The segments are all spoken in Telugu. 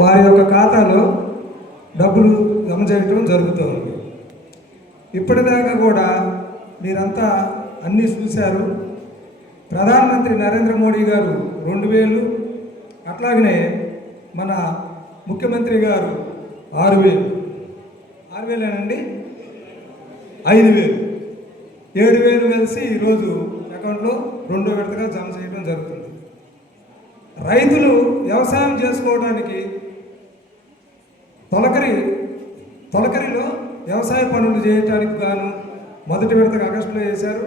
వారి యొక్క ఖాతాలో డబ్బులు జమ చేయటం జరుగుతుంది ఇప్పటిదాకా కూడా మీరంతా అన్నీ చూశారు. ప్రధానమంత్రి నరేంద్ర మోడీ గారు రెండు వేలు అట్లాగనే మన ముఖ్యమంత్రి గారు ఆరు వేలు. ఆరు వేలేనండి? ఐదు వేలు. ఏడు వేలు కలిసి ఈరోజు అకౌంట్లో రెండో విడతగా జమ చేయడం జరుగుతుంది. రైతులు వ్యవసాయం చేసుకోవడానికి తొలకరి తొలకరిలో వ్యవసాయ పనులు చేయటానికి గాను మొదటి విడతగా ఆగస్టులో వేశారు.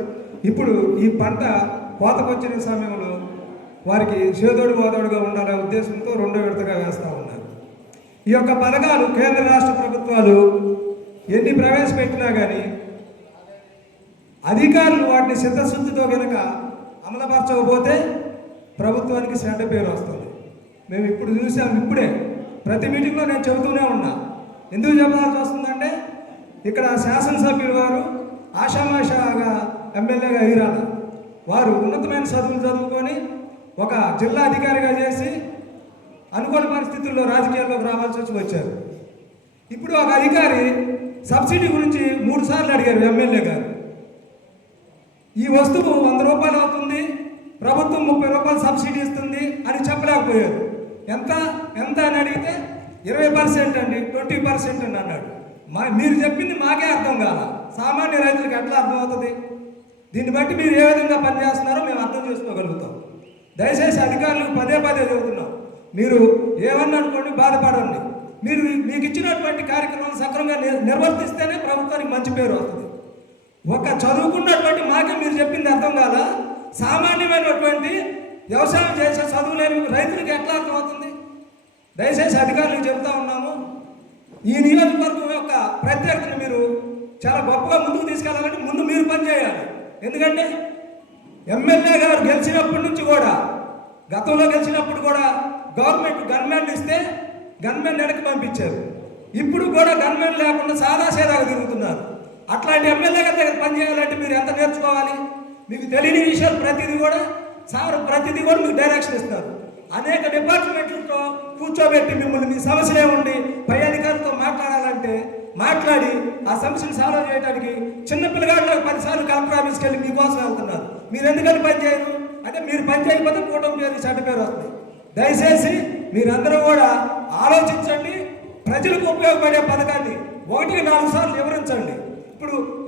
ఇప్పుడు ఈ పంట కోతకొచ్చిన సమయంలో వారికి చేదోడు వాదోడుగా ఉండాలనే ఉద్దేశంతో రెండో విడతగా వేస్తూ ఉన్నారు. ఈ యొక్క పథకాలు కేంద్ర రాష్ట్ర ప్రభుత్వాలు ఎన్ని ప్రవేశపెట్టినా కానీ అధికారులు వాటిని సిద్ధశుద్ధితో కనుక అమలుపరచకపోతే ప్రభుత్వానికి చెడ్డ పేరు వస్తుంది. మేము ఇప్పుడు చూసాం ఇప్పుడే ప్రతి మీటింగ్లో నేను చెబుతూనే ఉన్నా. ఎందుకు చెప్పాల్సి వస్తుందంటే ఇక్కడ శాసనసభ్యులు వారు ఆషామాషాగా ఎమ్మెల్యేగా ఎగిరాల వారు ఉన్నతమైన చదువులు చదువుకొని ఒక జిల్లా అధికారిగా చేసి అనుకూల పరిస్థితుల్లో రాజకీయాల్లోకి రావాల్సి వచ్చి వచ్చారు. ఇప్పుడు ఒక అధికారి సబ్సిడీ గురించి మూడు సార్లు అడిగారు ఎమ్మెల్యే గారు. ఈ వస్తువు వంద రూపాయలు అవుతుంది ప్రభుత్వం ముప్పై రూపాయలు సబ్సిడీ ఇస్తుంది అని చెప్పలేకపోయారు. ఎంత ఎంత అని అడిగితే ఇరవై పర్సెంట్ అండి ట్వంటీ పర్సెంట్ అని అన్నాడు. మా మీరు చెప్పింది మాకే అర్థం కాల. సామాన్య రైతులకు ఎట్లా అర్థం అవుతుంది దీన్ని బట్టి మీరు ఏ విధంగా పనిచేస్తున్నారో మేము అర్థం చేసుకోగలుగుతాం. దయచేసి అధికారులకు పదే పదే చెబుతున్నాం. మీరు ఏమన్నా అనుకోండి బాధపడండి. మీరు మీకు ఇచ్చినటువంటి కార్యక్రమాలు సక్రమంగా నిర్వర్తిస్తేనే ప్రభుత్వానికి మంచి పేరు వస్తుంది. ఒక చదువుకున్నటువంటి మాకే మీరు చెప్పింది అర్థం కాల. సామాన్యమైనటువంటి వ్యవసాయం చేసే చదువు లేని రైతులకు ఎట్లా దయచేసి అధికారులకు చెప్తా ఉన్నాము. ఈ నియోజకవర్గం యొక్క ప్రత్యేకతను మీరు చాలా గొప్పగా ముందుకు తీసుకెళ్ళాలంటే ముందు మీరు పనిచేయాలి ఎందుకంటే ఎమ్మెల్యే గారు గెలిచినప్పటి నుంచి కూడా గతంలో గెలిచినప్పుడు కూడా గవర్నమెంట్ గన్మెన్ ఇస్తే గన్మెన్ వెనక్కి పంపించారు. ఇప్పుడు కూడా గన్మెన్ లేకుండా సాదా సేదాగా తిరుగుతున్నారు. అట్లాంటి ఎమ్మెల్యే గారి దగ్గర పనిచేయాలంటే మీరు ఎంత నేర్చుకోవాలి? మీకు తెలియని విషయాలు ప్రతిదీ కూడా సార్ ప్రతిదీ కూడా మీకు డైరెక్షన్ ఇస్తారు అనేక డిపార్ట్మెంట్లతో కూర్చోబెట్టి మిమ్మల్ని మీ సమస్యలే ఉండి పై అధికారులతో మాట్లాడాలంటే మాట్లాడి ఆ సమస్యను సాల్వ్ చేయడానికి చిన్న పిల్లగాళ్ళకి పదిసార్లు కలెక్టర్ ఆఫీస్కి వెళ్ళి మీకోసం వెళ్తున్నారు. మీరు ఎందుకని పని చేయరు? అంటే మీరు పని చేయకపోతే కూటమి పేరు చెడ్డ పేరు వస్తుంది. దయచేసి మీరందరూ కూడా ఆలోచించండి. ప్రజలకు ఉపయోగపడే పథకాన్ని ఒకటికి నాలుగు సార్లు వివరించండి. ఇప్పుడు